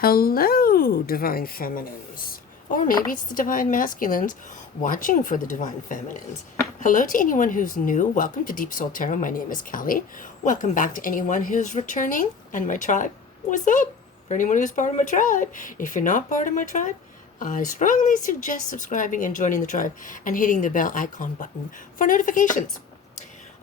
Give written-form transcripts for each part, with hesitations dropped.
Hello, Divine Feminines. Or maybe it's the Divine Masculines watching for the Divine Feminines. Hello to anyone who's new. Welcome to Deep Soul Tarot. My name is Kelly. Welcome back to anyone who's returning. And my tribe, what's up? For anyone who's part of my tribe. If you're not part of my tribe, I strongly suggest subscribing and joining the tribe and hitting the bell icon button for notifications.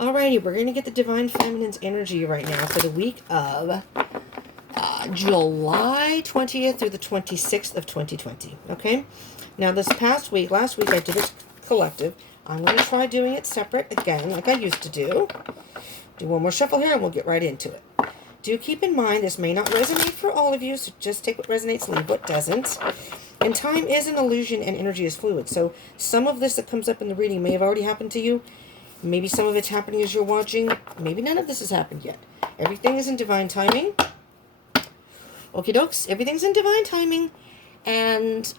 Alrighty, we're going to get the Divine Feminine's energy right now for the week of July 20th through the 26th of 2020. Okay? Now, this past week, last week I did it collective. I'm going to try doing it separate again, like I used to do. Do one more shuffle here and we'll get right into it. Do keep in mind this may not resonate for all of you, so just take what resonates, leave what doesn't. And time is an illusion and energy is fluid. So some of this that comes up in the reading may have already happened to you. Maybe some of it's happening as you're watching. Maybe none of this has happened yet. Everything is in divine timing. Okie dokes, everything's in divine timing, and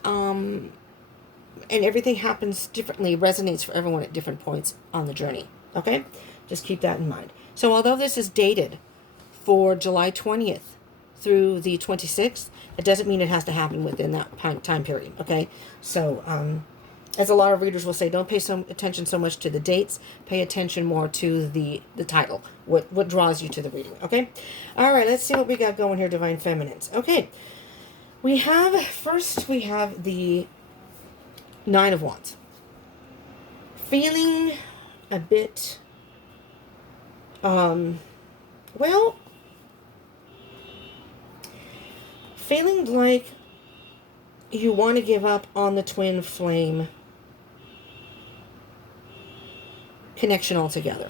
everything happens differently, resonates for everyone at different points on the journey, okay? Just keep that in mind. So although this is dated for July 20th through the 26th, it doesn't mean it has to happen within that time period, okay? So, as a lot of readers will say, don't pay attention so much to the dates. Pay attention more to the title, what draws you to the reading, okay? All right, let's see what we got going here, Divine Feminines. Okay, first we have the Nine of Wands. Feeling a bit, feeling like you want to give up on the twin flame connection altogether.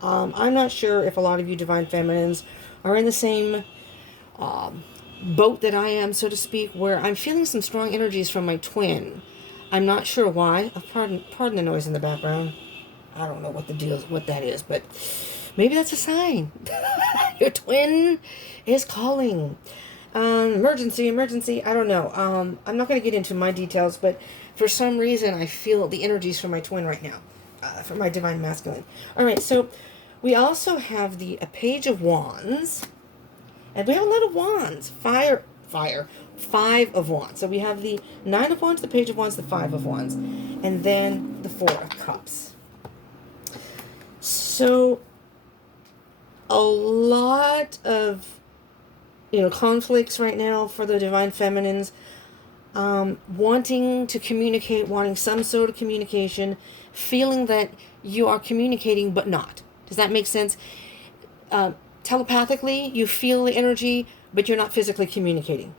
I'm not sure if a lot of you Divine Feminines are in the same boat that I am, so to speak, where I'm feeling some strong energies from my twin. I'm not sure why. Pardon the noise in the background. I don't know what that is, but maybe that's a sign. Your twin is calling. Emergency, I don't know. I'm not going to get into my details, but for some reason I feel the energies from my twin right now, for my Divine Masculine. All right, so we also have a Page of Wands, and we have a lot of wands. Five of Wands. So we have the Nine of Wands, the Page of Wands, the Five of Wands, and then the Four of Cups. So a lot of conflicts right now for the Divine Feminines, wanting to communicate, wanting some sort of communication, feeling that you are communicating but not. Does that make sense? Telepathically, you feel the energy, but you're not physically communicating.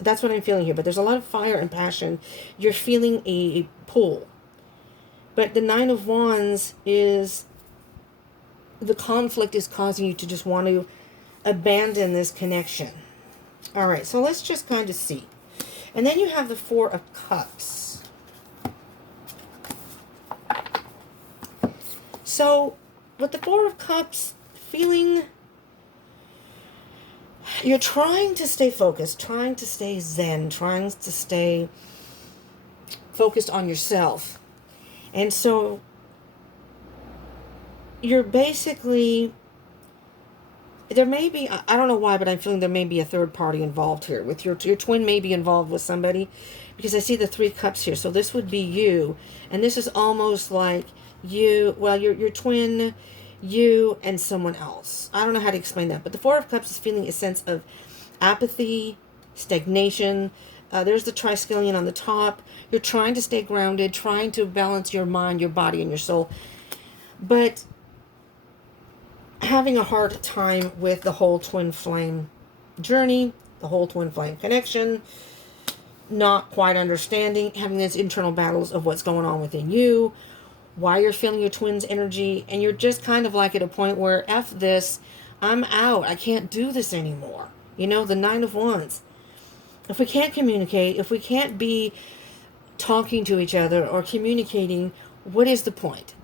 That's what I'm feeling here, but there's a lot of fire and passion. You're feeling a pull. But the Nine of Wands is, the conflict is causing you to just want to abandon this connection. All right, so let's just kind of see. And then you have the Four of Cups. So with the Four of Cups, feeling you're trying to stay focused, trying to stay zen, trying to stay focused on yourself. And so you're basically, there may be, I don't know why, but I'm feeling there may be a third party involved here. With your twin may be involved with somebody, because I see the Three Cups here. So this would be you, and this is almost like you, well, your twin, you, and someone else. I don't know how to explain that, but the Four of Cups is feeling a sense of apathy, stagnation. There's the triskelion on the top. You're trying to stay grounded, trying to balance your mind, your body, and your soul, but having a hard time with the whole twin flame journey, the whole twin flame connection, not quite understanding, having these internal battles of what's going on within you, why you're feeling your twin's energy, and you're just kind of like at a point where, F this, I'm out, I can't do this anymore. The Nine of Wands. If we can't communicate, if we can't be talking to each other or communicating, what is the point?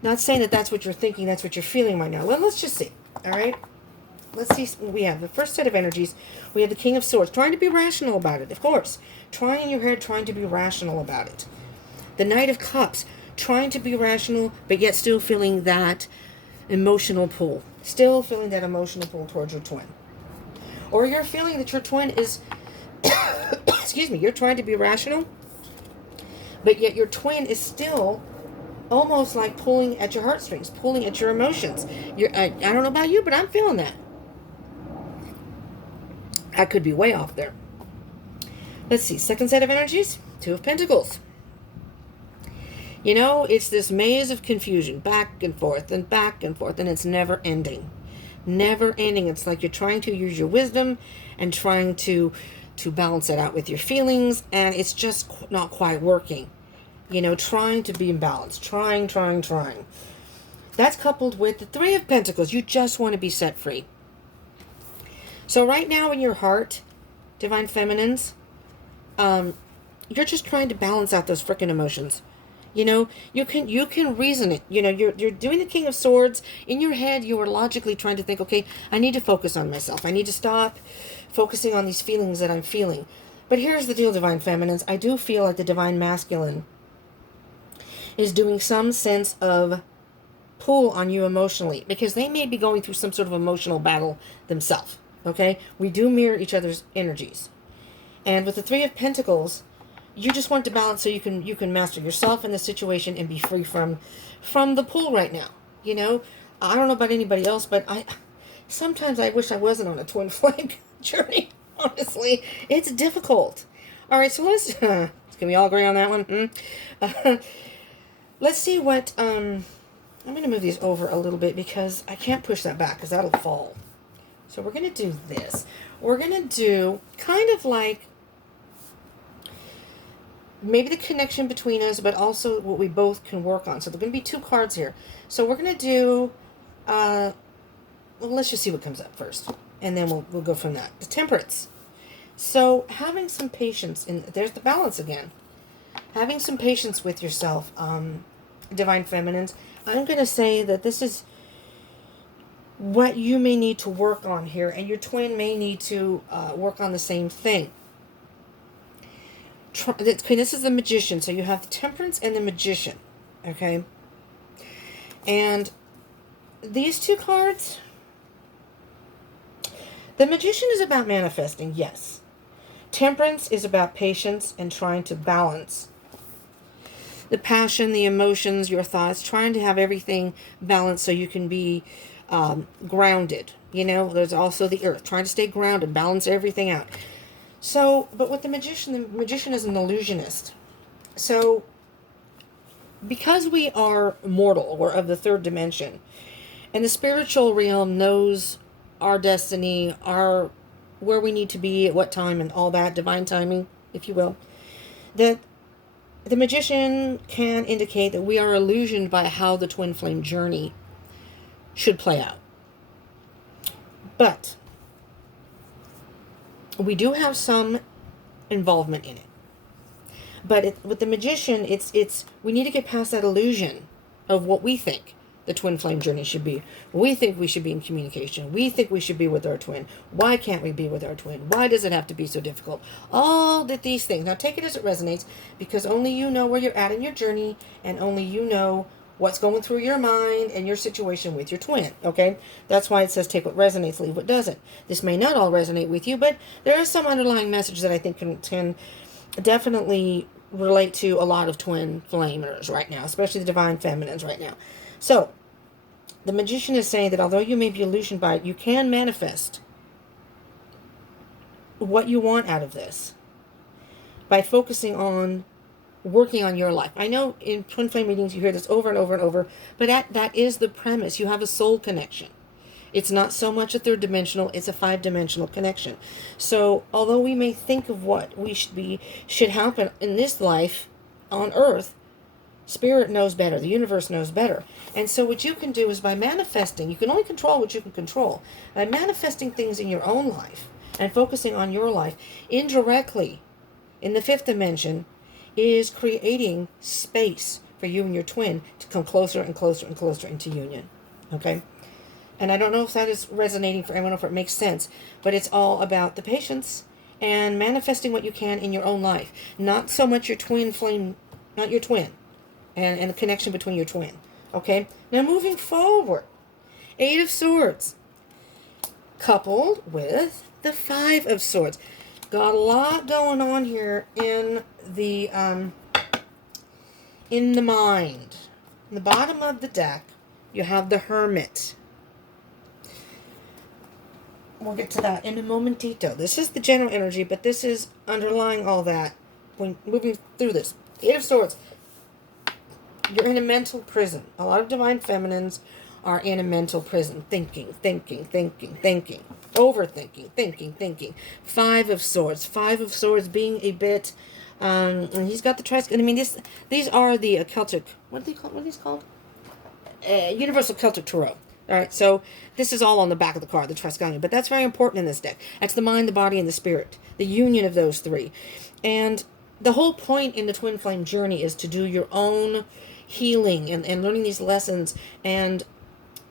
Not saying that that's what you're thinking, that's what you're feeling right now. Well, let's just see, all right? Let's see what we have. The first set of energies, we have the King of Swords, trying to be rational about it, of course. Trying in your head, trying to be rational about it. The Knight of Cups, trying to be rational, but yet still feeling that emotional pull. Still feeling that emotional pull towards your twin. Or you're feeling that your twin is, excuse me, you're trying to be rational, but yet your twin is still almost like pulling at your heartstrings, pulling at your emotions. I don't know about you, but I'm feeling that. I could be way off there. Let's see. Second set of energies. Two of Pentacles. You know, it's this maze of confusion, back and forth, and it's never ending. Never ending. It's like you're trying to use your wisdom and trying to balance it out with your feelings, and it's just not quite working. You know, trying to be in balance. Trying. That's coupled with the Three of Pentacles. You just want to be set free. So right now in your heart, Divine Feminines, you're just trying to balance out those freaking emotions. You know, you can reason it. You know, you're doing the King of Swords. In your head, you are logically trying to think, okay, I need to focus on myself. I need to stop focusing on these feelings that I'm feeling. But here's the deal, Divine Feminines. I do feel like the Divine Masculine is doing some sense of pull on you emotionally, because they may be going through some sort of emotional battle themselves. Okay? We do mirror each other's energies. And with the Three of Pentacles, you just want to balance so you can master yourself in the situation and be free from the pull right now. You know, I don't know about anybody else, but sometimes I wish I wasn't on a twin flame journey. Honestly, it's difficult. All right, so can we all agree on that one? Let's see what I'm going to move these over a little bit because I can't push that back because that'll fall. So we're going to do this. We're going to do kind of like maybe the connection between us, but also what we both can work on. So there are going to be two cards here. So we're going to do, well, let's just see what comes up first. And then we'll go from that. The Temperance. So having some patience, and there's the balance again. Having some patience with yourself, Divine Feminines. I'm going to say that this is what you may need to work on here, and your twin may need to work on the same thing. Okay, this is the Magician, so you have the Temperance and the Magician, okay? And these two cards, the Magician is about manifesting, yes. Temperance is about patience and trying to balance the passion, the emotions, your thoughts, trying to have everything balanced so you can be grounded. You know, there's also the Earth, trying to stay grounded, balance everything out. So, but with the Magician is an illusionist. So, because we are mortal, or of the third dimension, and the spiritual realm knows our destiny, where we need to be at what time, and all that, divine timing, if you will, that the Magician can indicate that we are illusioned by how the twin flame journey should play out. But we do have some involvement in it. But with the Magician, it's we need to get past that illusion of what we think the twin flame journey should be. We think we should be in communication. We think we should be with our twin. Why can't we be with our twin? Why does it have to be so difficult? All these things. Now take it as it resonates, because only you know where you're at in your journey, and only you know what's going through your mind and your situation with your twin, okay? That's why it says take what resonates, leave what doesn't. This may not all resonate with you, but there is some underlying message that I think can definitely relate to a lot of twin flamers right now, especially the Divine Feminines right now. So, the Magician is saying that although you may be illusioned by it, you can manifest what you want out of this by focusing on working on your life. I know in twin flame readings you hear this over and over and over, but that is the premise. You have a soul connection. It's not so much a third dimensional, it's a 5-dimensional connection. So although we may think of what we should happen in this life on Earth, Spirit knows better. The universe knows better. And so what you can do is by manifesting, you can only control what you can control. By manifesting things in your own life and focusing on your life indirectly in the 5th dimension is creating space for you and your twin to come closer and closer and closer into union. Okay? And I don't know if that is resonating for everyone, if it makes sense, but it's all about the patience and manifesting what you can in your own life. Not so much your twin flame, not your twin, and the connection between your twin. Okay? Now moving forward, 8 of Swords, coupled with the Five of Swords. Got a lot going on here in the mind. In the bottom of the deck, you have the Hermit. We'll get to that in a momentito. This is the general energy, but this is underlying all that when moving through this. Eight of Swords. You're in a mental prison. A lot of divine feminines are in a mental prison. Thinking. Overthinking. Thinking. Five of Swords. Five of Swords being a bit... and he's got the tricycle. I mean, these are the Celtic... What are these called? Universal Celtic Tarot. All right, so this is all on the back of the card, the Triskelion. But that's very important in this deck. That's the mind, the body, and the spirit. The union of those three. And the whole point in the Twin Flame journey is to do your own healing and learning these lessons, and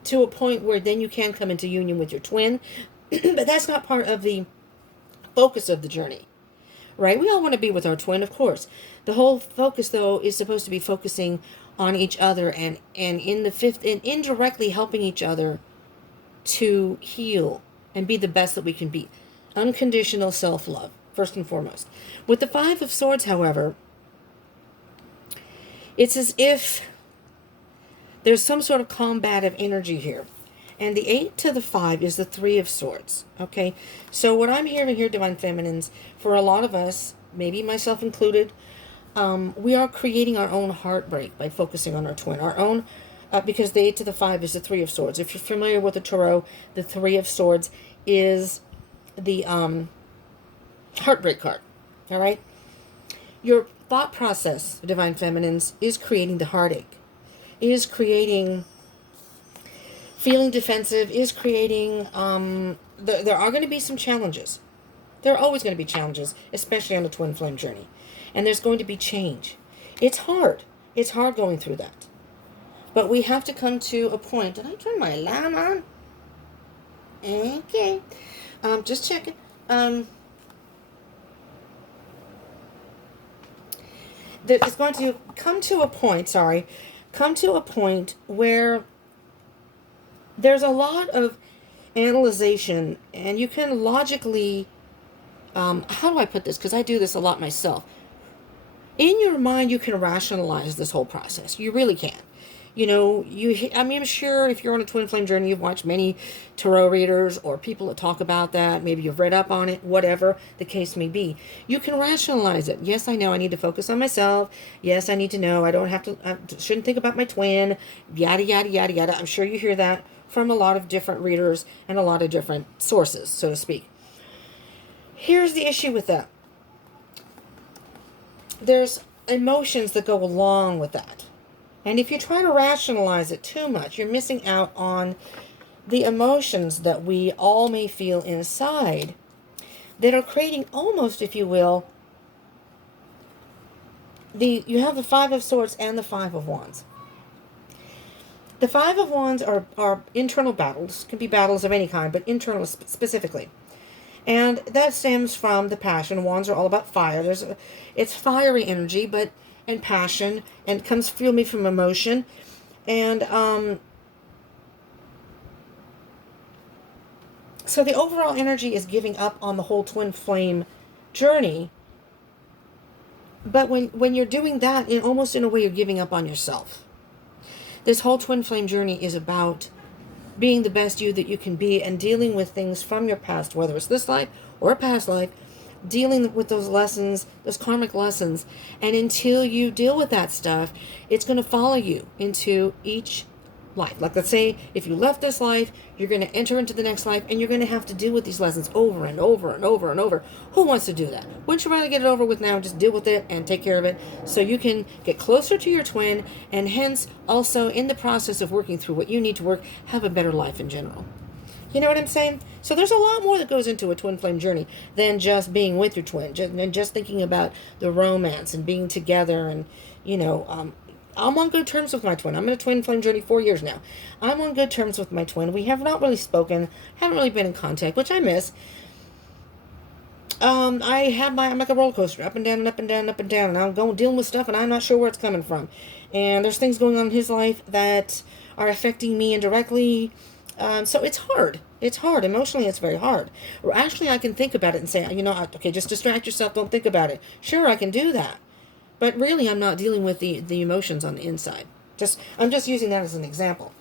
to a point where then you can come into union with your twin. But that's not part of the focus of the journey, right? We all want to be with our twin, of course. The whole focus, though, is supposed to be focusing on each other and in the fifth, and indirectly helping each other to heal and be the best that we can be. Unconditional self-love, first and foremost. With the Five of Swords, however, it's as if there's some sort of combative energy here. And the 8 to the 5 is the Three of Swords. Okay? So what I'm hearing here, Divine Feminines, for a lot of us, maybe myself included, we are creating our own heartbreak by focusing on our twin. Our own, because the 8 to the 5 is the Three of Swords. If you're familiar with the Tarot, the Three of Swords is the heartbreak card. All right? Your thought process, Divine Feminines, is creating the heartache. Is creating feeling defensive, is creating, there are going to be some challenges. There are always going to be challenges, especially on the Twin Flame journey. And there's going to be change. It's hard. It's hard going through that. But we have to come to a point. Did I turn my alarm on? Okay. Just checking. It's going to come to a point, where there's a lot of analyzation, and you can logically, how do I put this? Because I do this a lot myself. In your mind, you can rationalize this whole process. You really can. You know, I'm sure if you're on a Twin Flame journey, you've watched many tarot readers or people that talk about that. Maybe you've read up on it, whatever the case may be. You can rationalize it. Yes, I know I need to focus on myself. Yes, I need to know I don't have to, I shouldn't think about my twin, yada, yada, yada, yada. I'm sure you hear that from a lot of different readers and a lot of different sources, so to speak. Here's the issue with that. There's emotions that go along with that. And if you try to rationalize it too much, you're missing out on the emotions that we all may feel inside that are creating almost, if you will, you have the Five of Swords and the Five of Wands. The Five of Wands are internal battles. Can be battles of any kind, but internal specifically. And that stems from the passion. Wands are all about fire. It's fiery energy, and passion, and comes feel me from emotion. And so the overall energy is giving up on the whole Twin Flame journey. But when you're doing that, almost in a way, you're giving up on yourself. This whole Twin Flame journey is about being the best you that you can be, and dealing with things from your past, whether it's this life or a past life, dealing with those lessons, those karmic lessons. And until you deal with that stuff, it's going to follow you into each life. Like, let's say if you left this life, you're going to enter into the next life, and you're going to have to deal with these lessons over and over and over and over. Who wants to do that? Wouldn't you rather get it over with now, just deal with it and take care of it, so you can get closer to your twin, and hence also in the process of working through what you need to work, have a better life in general. You know what I'm saying? So there's a lot more that goes into a Twin Flame journey than just being with your twin, and just thinking about the romance and being together. And, I'm on good terms with my twin. I'm in a Twin Flame journey 4 years now. I'm on good terms with my twin. We have not really spoken, haven't really been in contact, which I miss. I'm like a roller coaster, up and down and up and down and up and down, and I'm dealing with stuff, and I'm not sure where it's coming from. And there's things going on in his life that are affecting me indirectly. So it's hard. It's hard. Emotionally, it's very hard. Or actually, I can think about it and say, okay, just distract yourself. Don't think about it. Sure, I can do that. But really, I'm not dealing with the emotions on the inside. I'm just using that as an example.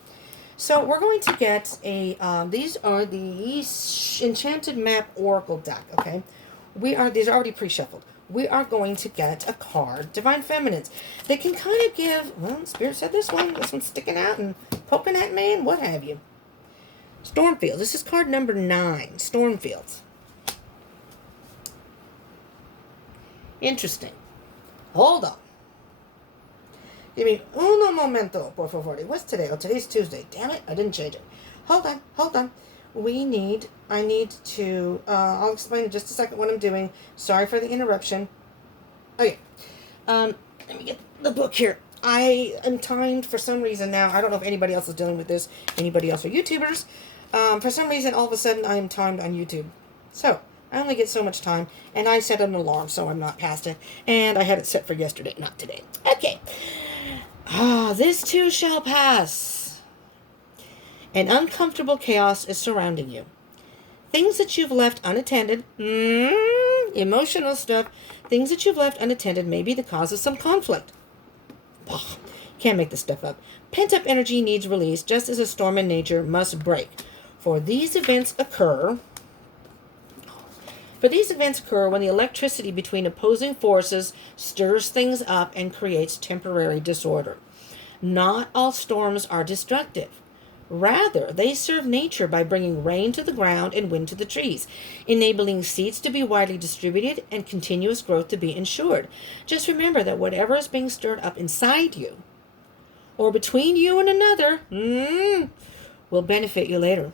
So we're going to get these are the Enchanted Map Oracle deck, okay? These are already pre-shuffled. We are going to get a card, Divine Feminines. They can kind of give, well, Spirit said this one's sticking out and poking at me and what have you. Stormfields. This is card number 9, Stormfields. Interesting. Hold on. Give me uno momento, por favor. What's today? Oh, today's Tuesday. Damn it, I didn't change it. Hold on. I need to, I'll explain in just a second what I'm doing. Sorry for the interruption. Okay. Let me get the book here. I am timed for some reason now. I don't know if anybody else is dealing with this. Anybody else are YouTubers. For some reason, all of a sudden, I am timed on YouTube. So, I only get so much time, and I set an alarm so I'm not past it. And I had it set for yesterday, not today. Okay. This too shall pass. An uncomfortable chaos is surrounding you. Things that you've left unattended, emotional stuff, things that you've left unattended may be the cause of some conflict. Can't make this stuff up. Pent-up energy needs release, just as a storm in nature must break. For these events occur when the electricity between opposing forces stirs things up and creates temporary disorder. Not all storms are destructive. Rather, they serve nature by bringing rain to the ground and wind to the trees, enabling seeds to be widely distributed and continuous growth to be ensured. Just remember that whatever is being stirred up inside you, or between you and another, will benefit you later.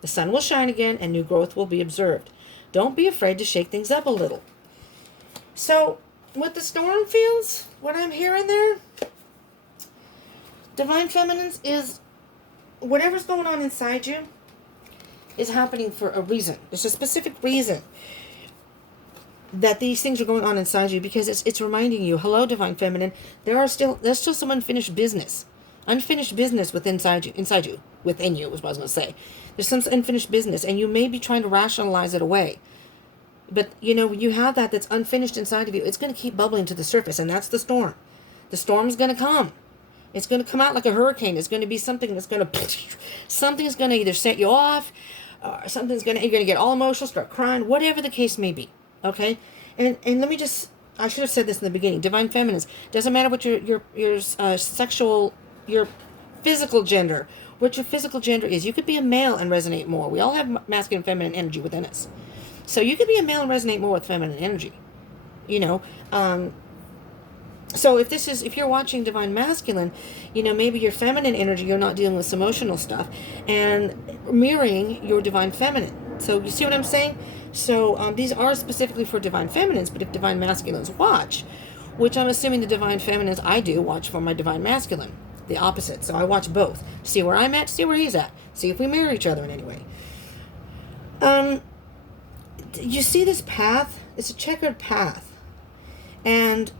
The sun will shine again and new growth will be observed. Don't be afraid to shake things up a little. So, with the storm fields, what I'm hearing there, Divine Feminines is whatever's going on inside you is happening for a reason. There's a specific reason that these things are going on inside you, because it's reminding you, hello, Divine Feminine, there's still some unfinished business. Unfinished business within you is what I was going to say. There's some unfinished business, and you may be trying to rationalize it away. But, when you have that's unfinished inside of you, it's going to keep bubbling to the surface, and that's the storm. The storm's going to come. It's going to come out like a hurricane. It's going to be something that's going to... Something's going to either set you off, or you're going to get all emotional, start crying, whatever the case may be. Okay? And let me just... I should have said this in the beginning. Divine Feminines. Doesn't matter what your sexual... your physical gender, what your physical gender is. You could be a male and resonate more. We all have masculine and feminine energy within us. So you could be a male and resonate more with feminine energy. So if you're watching Divine Masculine, maybe your feminine energy, you're not dealing with some emotional stuff, and mirroring your Divine Feminine. So you see what I'm saying? So these are specifically for Divine Feminines, but if Divine Masculines watch, which I'm assuming the Divine Feminines I do watch for my Divine Masculine, the opposite. So I watch both. See where I'm at, see where he's at. See if we mirror each other in any way. You see this path? It's a checkered path. And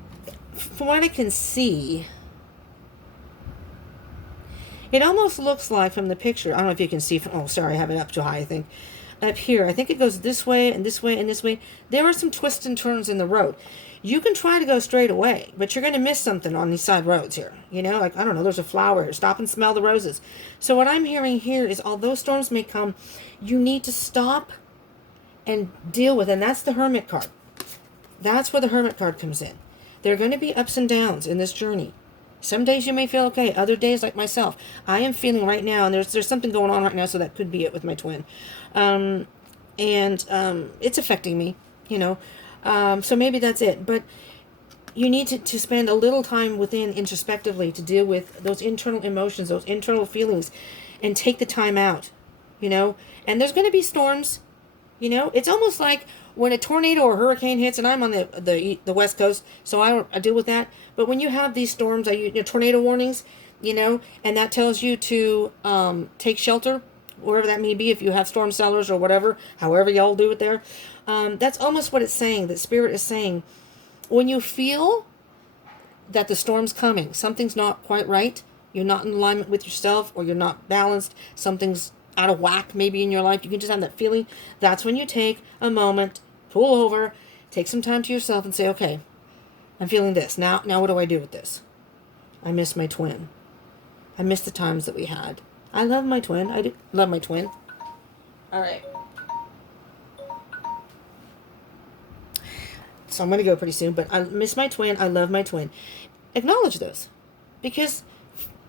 from what I can see, it almost looks like from the picture, I don't know if you can see, I have it up too high, I think. Up here, I think it goes this way and this way and this way. There are some twists and turns in the road. You can try to go straight away, but you're going to miss something on these side roads here. There's a flower here. Stop and smell the roses. So what I'm hearing here is, although storms may come, you need to stop and deal with it. And that's the Hermit card. That's where the Hermit card comes in. There are going to be ups and downs in this journey. Some days you may feel okay. Other days, like myself, I am feeling right now, and there's something going on right now, so that could be it with my twin. It's affecting me, so maybe that's it. But you need to spend a little time within introspectively to deal with those internal emotions, those internal feelings, and take the time out, And there's going to be storms, It's almost like when a tornado or hurricane hits, and I'm on the West Coast, so I deal with that. But when you have these storms, tornado warnings, and that tells you to take shelter, wherever that may be, if you have storm cellars or whatever, however y'all do it there. That's almost what it's saying, that Spirit is saying. When you feel that the storm's coming, something's not quite right, you're not in alignment with yourself, or you're not balanced, something's out of whack maybe in your life, you can just have that feeling. That's when you take a moment, pull over, take some time to yourself and say, okay, I'm feeling this. Now what do I do with this? I miss my twin. I miss the times that we had. I love my twin. I do love my twin. All right. So I'm going to go pretty soon, but I miss my twin. I love my twin. Acknowledge those. Because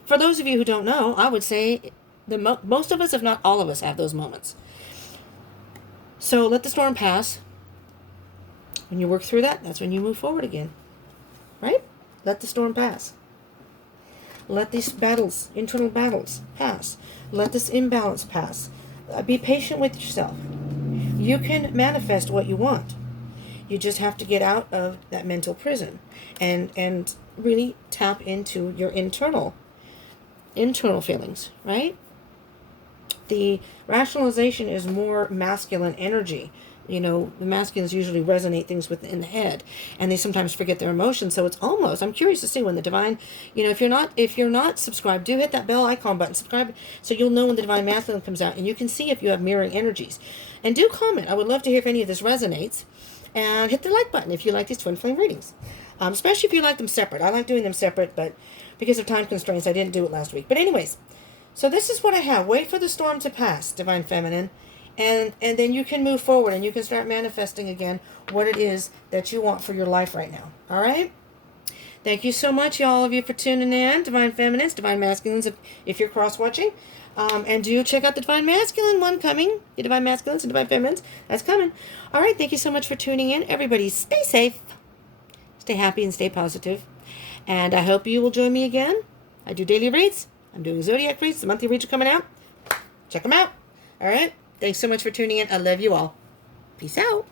for those of you who don't know, I would say most of us, if not all of us, have those moments. So let the storm pass. When you work through that, that's when you move forward again. Right? Let the storm pass. Let these battles, internal battles, pass. Let this imbalance pass. Be patient with yourself. You can manifest what you want. You just have to get out of that mental prison and really tap into your internal feelings, right? The rationalization is more masculine energy. You know, the masculines usually resonate things within the head, and they sometimes forget their emotions. So it's almost, I'm curious to see when the divine, you know, if you're not subscribed, do hit that bell icon button, subscribe, so you'll know when the divine masculine comes out, and you can see if you have mirroring energies. And do comment. I would love to hear if any of this resonates. And hit the like button if you like these twin flame readings. Especially if you like them separate. I like doing them separate, but because of time constraints, I didn't do it last week. But anyways, so this is what I have. Wait for the storm to pass, Divine Feminine. And then you can move forward and you can start manifesting again what it is that you want for your life right now. All right? Thank you so much, all of you, for tuning in. Divine Feminines, Divine Masculines, if you're cross-watching. And do check out the Divine Masculine one coming. The Divine Masculines and Divine Feminines. That's coming. All right. Thank you so much for tuning in. Everybody stay safe. Stay happy and stay positive. And I hope you will join me again. I do daily reads. I'm doing Zodiac reads. The monthly reads are coming out. Check them out. All right. Thanks so much for tuning in. I love you all. Peace out.